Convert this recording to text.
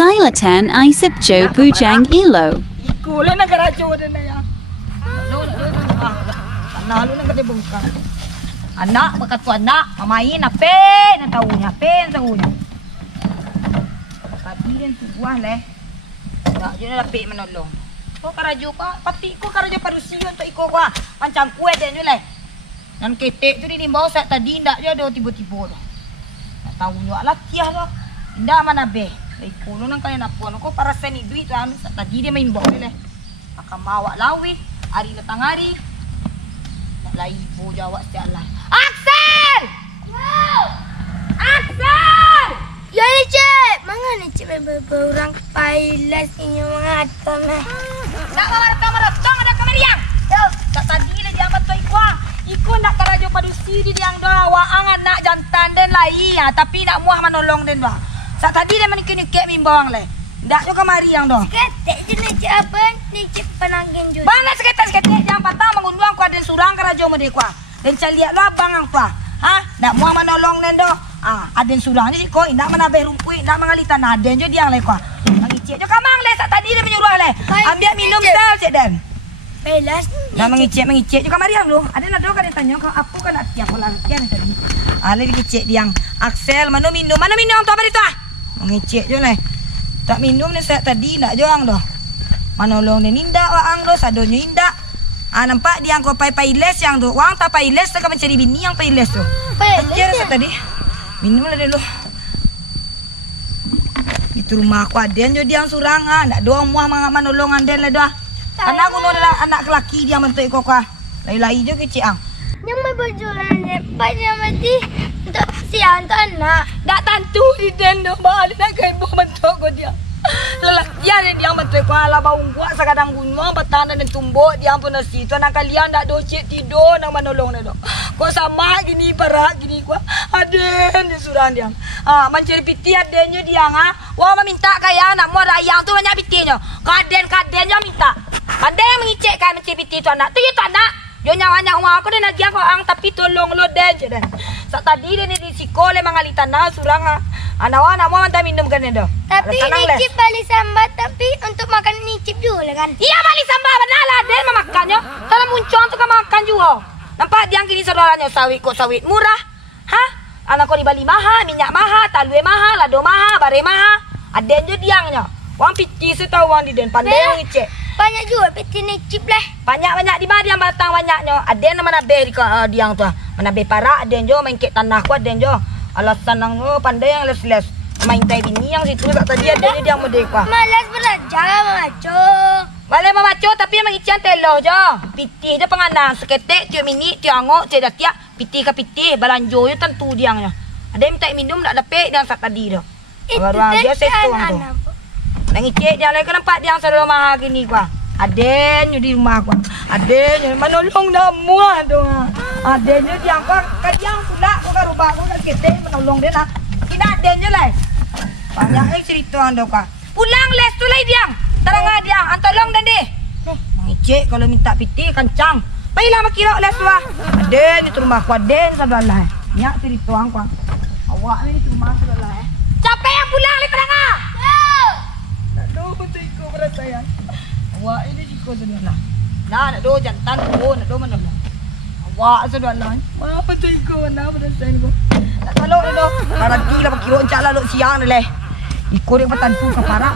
Silatan Isip Joe Bujang Ilo. Ikulah na karadyo din na yan. Nalo na ganda buka. Anak, magkatu anak, mamayin na pen, na tahunya, pen tahunya. Kabirin tubuah leh. Tak, yun na lapit manolong. Ko karadyo ka, pati ko karadyo parusiyo to iko ka. Pancang kue din yun leh. Nan ketek tu di bawah saat tadi ndak je do tiba-tiba. Tak tahu nyo alat tiah lah. Ndak mana be. Iko no nang kalian apa no ko para seni duit anu saat tadi dia main bawa leh. Akamawak lawi, hari datang hari. Tak laibu jawab jalan. Axel! Yo! Axel! Ya ni cik, mana ni cik orang pilot ini mengata meh. Nak maratong ada kameriang. Yo, tak tadi le dia amat tu Iko nak karajo padusi di yang doa waang anak jantan den lai ya, tapi nak muak menolong den doa. Saat tadi dia menikini kek mimbawang le. Ndak jo kamari yang doa. Ketek je ni cik apa? Ni cik penangin juga. Bang seketek yang patah mengunduang ku den surang karajo mede ku. Den caliak lo abang ang tua. Ha? Nak muak menolong den doa. Aden surang ni ko indak menabeh rumpui, indak mengalitan aden jo diang le ku. Mangicik jo kamang le saat tadi dia menyuruh le. Ambil minum sel cik den. Pelas. Dah mengicik juga mariang lu. Ada nado kan ditanya kau apa kan nak tiap pola latihan tadi. Ale mengicik diang. Axel mana minum tu apa itu ah? Mengicik je leh. Tak minum ni saya tadi nak joang doh. Manolong ni indak waang doh sadonyo indak. Nampak diang kau pai les yang doh. Wang tak pai les tak mencari bini yang pai les tu. Ajar tadi. Minum lah dulu. Itu rumah aku ada jo diang surangan. Nak doang muah manolong anden lah doh. Anak aku adalah anak lelaki dia mentuk kau kah. Lai-lai je kecik ang. Yang mai berjualan ni, banyak mati untuk siang tu anak. Dak tantu di den dah balik nak kai bo mentuk kau dia. Lelakian dia mentuk kau ala baung kuat sakadang gunung petana dan tumbuk dia pun nasi. Tu anak kalian dak docek tidur nak menolong dah. Kau sama gini parak gini kau. Aden dia surang dia. Mencari piti adennya dia Wah meminta kaya nak mau rayang tu banyak pitinya. Kaden minta. Ada yang mengicikkan mencipiti tu anak. Tu itu anak. Dia nyawa aku dan lagi aku ang tapi tolong lo den je den. Saat tadi dia ni di sekolah mengali tanah surang anak mau minta minum kan dia. Tapi nicip balik sambat tapi untuk makan nicip juga kan. Iya balik sambat benar lah den memakannya. Dalam muncul tu kan makan juga. Nampak dia kini saudaranya sawit kok sawit murah. Hah? Anak kau di Bali mahal, minyak mahal, talue mahal, lado mahal, bare mahal. Aden je diangnya. Wang piti setahu wang di den pandai yang ngicik. Banyak juga peti nicip lah. Banyak di mana dia batang banyaknya. Aden mana be di diang tu. Mana be parak aden jo main kek tanah ku aden jo. Alasan nang pandai yang les-les. Main tai bini yang situ kat tadi aden dia merdeka. Malas belajar mamaco. Boleh mamaco tapi yang mengician teloh jo. Piti je penganang seketek tiap minit tiap angok tiap tiap piti ke piti balanjo je tentu diangnya. Ada minta minum tak dapat dia saat tadi dah. Itu dia setong tu. Nangicik dia lagi nampak dia selalu mahal gini gua. Aden di rumah gua. Aden menolong dah muah tu. Aden dia angkat kadiang pula gua rubah gua ketek menolong dia nak. Kina aden je lah. Banyak cerita anda kah. Pulang les tu lah dia. Terang dia antolong dan deh. Nangicik kalau minta piti kencang. Baiklah makira les tu ah. Aden itu rumah gua aden sadalah. Nyak cerita angkau. Awak ni di rumah sadalah. Capek yang pulang le terang ah. Tiko perasaan. Awak ini tiko sudahlah. Nak do jantan tu, nak do mana lah. Awak sudahlah. Apa tiko mana perasaan ko. Tak tolong do. Barang gila pakiro encak lah lo siang ni leh. Iko dia petan tu ke parak.